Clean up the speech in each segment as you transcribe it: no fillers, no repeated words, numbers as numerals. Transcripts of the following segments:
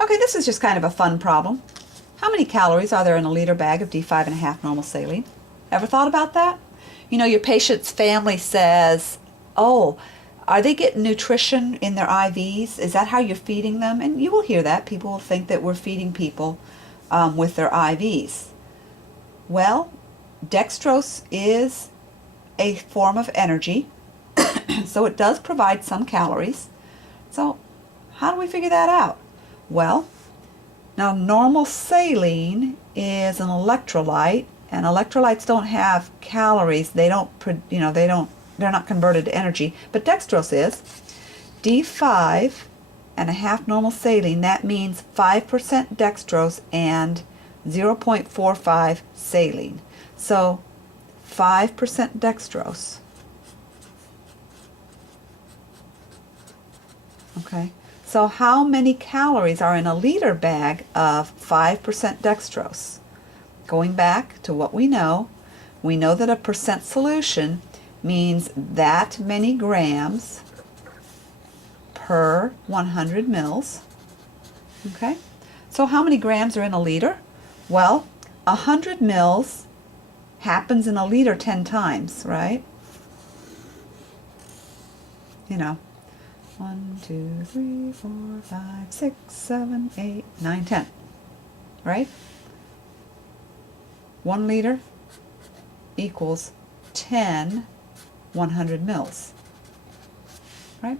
Okay, this is just kind of a fun problem. How many calories are there in a liter bag of D5.5 normal saline? Ever thought about that? You know, your patient's family says, oh, are they getting nutrition in their IVs? Is that how you're feeding them? And you will hear that. People will think that we're feeding people with their IVs. Well, dextrose is a form of energy, so it does provide some calories. So how do we figure that out? Well, now normal saline is an electrolyte, and electrolytes don't have calories. They don't, they're not converted to energy, but dextrose is. D5.5 normal saline, that means 5% dextrose and 0.45 saline. So 5% dextrose. Okay, so how many calories are in a liter bag of 5% dextrose? Going back to what we know that a percent solution means that many grams per 100 mils. Okay, so how many grams are in a liter? Well, 100 mils happens in a liter 10 times, right? You know, 1, 2, 3, 4, 5, 6, 7, 8, 9, 10, right? 1 liter equals 10 100 mils, right?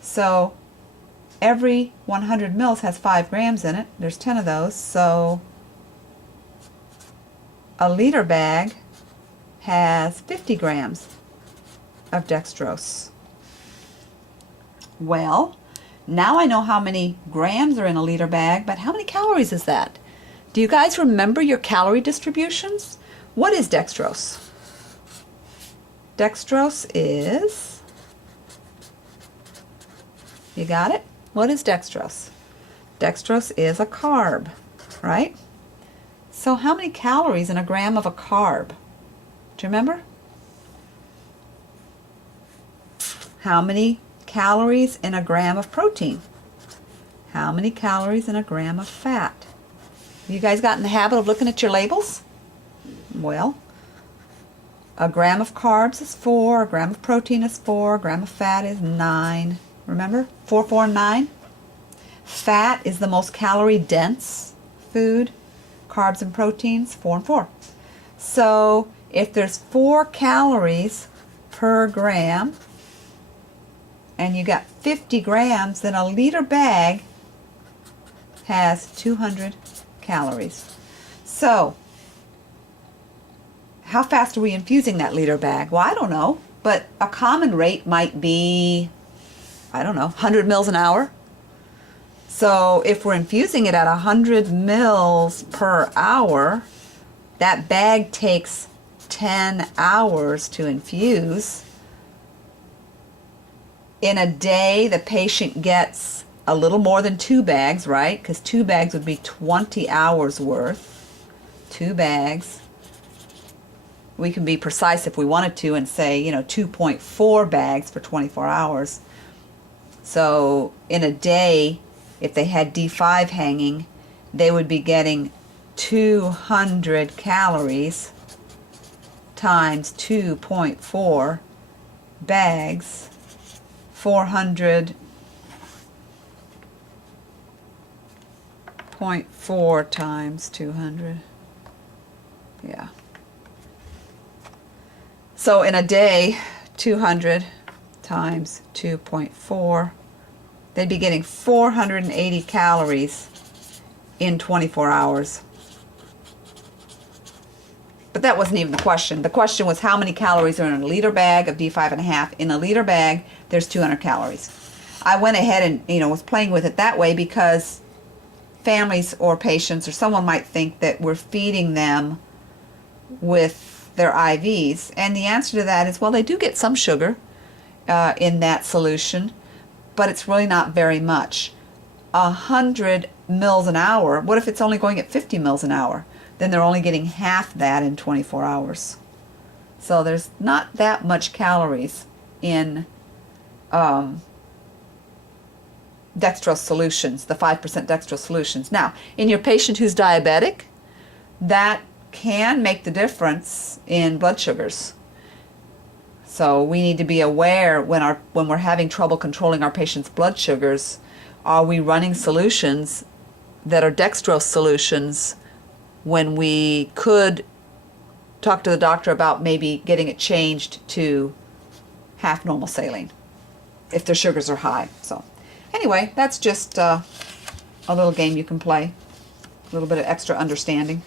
So every 100 mils has 5 grams in it. There's 10 of those, so a liter bag has 50 grams of dextrose. Well, now I know how many grams are in a liter bag, but how many calories is that? Do you guys remember your calorie distributions? What is dextrose? Dextrose is, you got it? What is dextrose? Dextrose is a carb, right? So how many calories in a gram of a carb? Do you remember? How many calories in a gram of protein? How many calories in a gram of fat? You guys got in the habit of looking at your labels? Well, a gram of carbs is 4, a gram of protein is 4, a gram of fat is 9. Remember? 4, 4, and 9? Fat is the most calorie dense food. Carbs and proteins, 4 and 4. So if there's 4 calories per gram and you got 50 grams, then a liter bag has 200 calories. So how fast are we infusing that liter bag? Well, I don't know, but a common rate might be, I don't know, 100 mils an hour. So if we're infusing it at 100 mils per hour, that bag takes 10 hours to infuse. In a day, the patient gets a little more than 2 bags, right? Because 2 bags would be 20 hours worth. 2 bags. We can be precise if we wanted to and say, 2.4 bags for 24 hours. So in a day, if they had D5 hanging, they would be getting 200 calories times 2.4 bags, 400.4 times 200. Yeah. So in a day, 200 times 2.4, they'd be getting 480 calories in 24 hours. But that wasn't even the question. The question was how many calories are in a liter bag of D5.5. In a liter bag, there's 200 calories. I went ahead and, was playing with it that way because families or patients or someone might think that we're feeding them with their IVs. And the answer to that is, well, they do get some sugar in that solution, but it's really not very much. 100 mils an hour, what if it's only going at 50 mils an hour? Then they're only getting half that in 24 hours. So there's not that much calories in dextrose solutions, the 5% dextrose solutions. Now, in your patient who's diabetic, that can make the difference in blood sugars. So we need to be aware when we're having trouble controlling our patient's blood sugars, are we running solutions that are dextrose solutions when we could talk to the doctor about maybe getting it changed to half normal saline if their sugars are high. So anyway, that's just a little game you can play, a little bit of extra understanding.